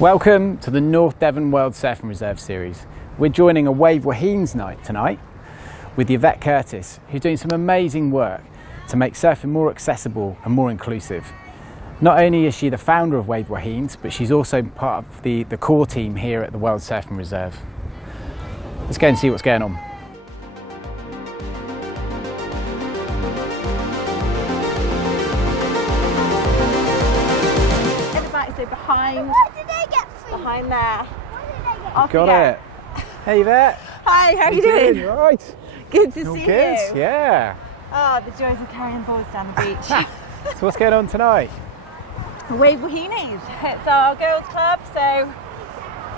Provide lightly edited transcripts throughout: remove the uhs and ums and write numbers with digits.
Welcome to the North Devon World Surfing Reserve series. We're joining a Wave Waheens night tonight with Yvette Curtis, who's doing some amazing work to make surfing more accessible and more inclusive. Not only is she the founder of Wave Waheens, but she's also part of the core team here at the World Surfing Reserve. Let's go and see what's going on. So behind there. Got it. Hey Yvette. Hi, how are you doing? Right. Good to see Good. you. Yeah. Oh, the joys of carrying boards down the beach. So what's going on tonight? Wave Waheenies. It's our girls club, so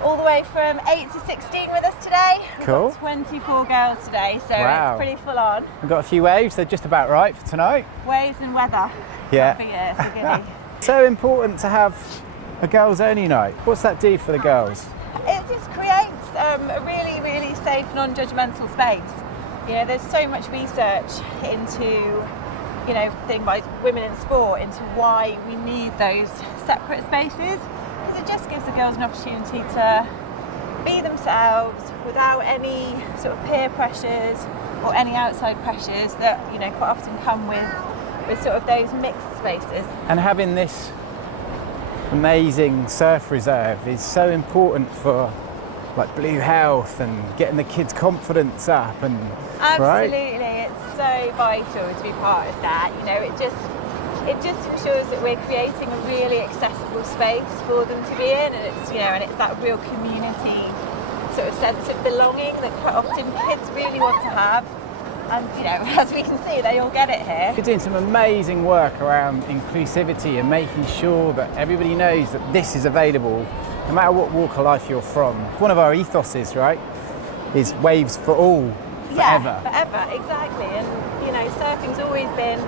all the way from 8 to 16 with us today. Cool. We've got 24 girls today, so Wow. It's pretty full on. We've got a few waves, they're just about right for tonight. Waves and weather. Yeah. For you, so giddy. So important to have a girls only night. What's that do for the girls? It just creates a really, really safe, non-judgmental space. You know, there's so much research into, things by women in sport, into why we need those separate spaces, because it just gives the girls an opportunity to be themselves without any sort of peer pressures or any outside pressures that, quite often come with sort of those mixed spaces. And having this amazing surf reserve is so important for like blue health and getting the kids' confidence up and Absolutely, right? It's so vital to be part of that. It just ensures that we're creating a really accessible space for them to be in, and it's that real community sort of sense of belonging that quite often kids really want to have. And as we can see, they all get it here. You're doing some amazing work around inclusivity and making sure that everybody knows that this is available, no matter what walk of life you're from. One of our ethoses, right, is waves for all, forever. Yeah, forever, exactly. And surfing's always been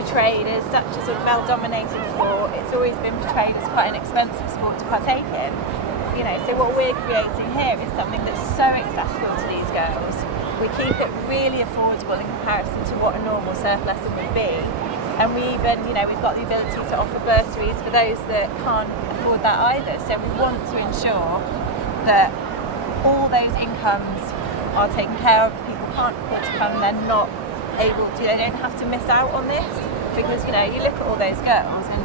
portrayed as such a sort of male-dominated sport. It's always been portrayed as quite an expensive sport to partake in. So what we're creating here is something that's so accessible to these girls. We keep it really affordable in comparison to what a normal surf lesson would be. And we even, we've got the ability to offer bursaries for those that can't afford that either. So we want to ensure that all those incomes are taken care of. People can't afford to come, they're not able to, they don't have to miss out on this. Because, you look at all those girls and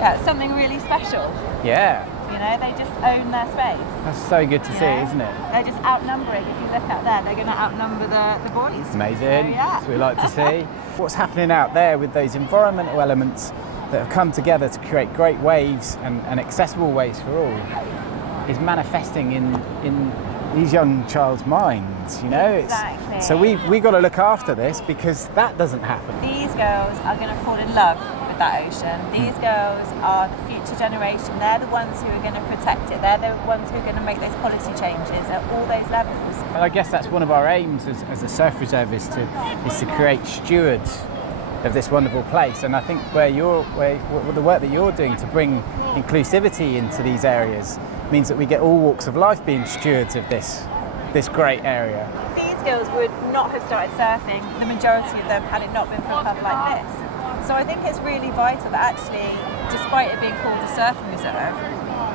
it's something really special. Yeah. They just own their space. That's so good to see, isn't it? They're just outnumbering. If you look out there, they're going to outnumber the boys. Amazing. So, yeah. That's what we like to see. What's happening out there with those environmental elements that have come together to create great waves and accessible waves for all is manifesting in these young child's minds, Exactly. So we got to look after this because that doesn't happen. These girls are going to fall in love with that ocean. These girls are the future generation. They're the ones who are going to protect it. They're the ones who are going to make those policy changes at all those levels. And I guess that's one of our aims as a surf reserve is to create stewards of this wonderful place. And I think where the work that you're doing to bring inclusivity into these areas means that we get all walks of life being stewards of this great area. These girls would not have started surfing, the majority of them, had it not been for a club like this. So I think it's really vital that actually, despite it being called a surfing reserve,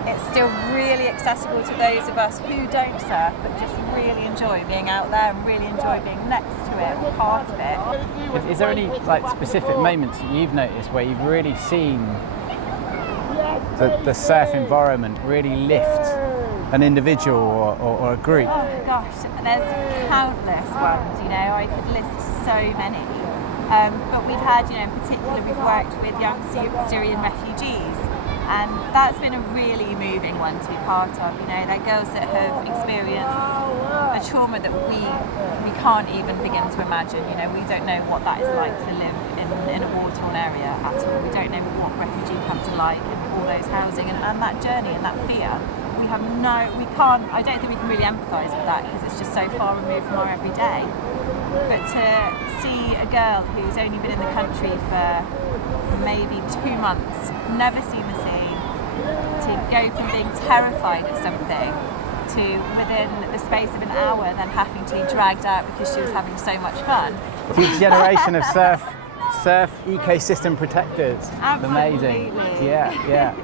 it's still really accessible to those of us who don't surf but just really enjoy being out there and really enjoy being next to it, part of it. Is there any specific moments that you've noticed where you've really seen the surf environment really lift an individual or a group? Oh gosh, there's countless ones, I could list so many. But we've had, in particular, we've worked with young Syrian refugees, and that's been a really moving one to be part of. They're girls that have experienced a trauma that we can't even begin to imagine. We don't know what that is like to live in a war-torn area at all. We don't know what refugee camps are like and all those housing and that journey and that fear. I don't think we can really empathise with that because it's just so far removed from our everyday. But to see a girl who's only been in the country for maybe 2 months, never seen the sea, to go from being terrified of something to within the space of an hour then having to be dragged out because she was having so much fun. Huge generation of surf ecosystem protectors. Absolutely. Amazing. Yeah.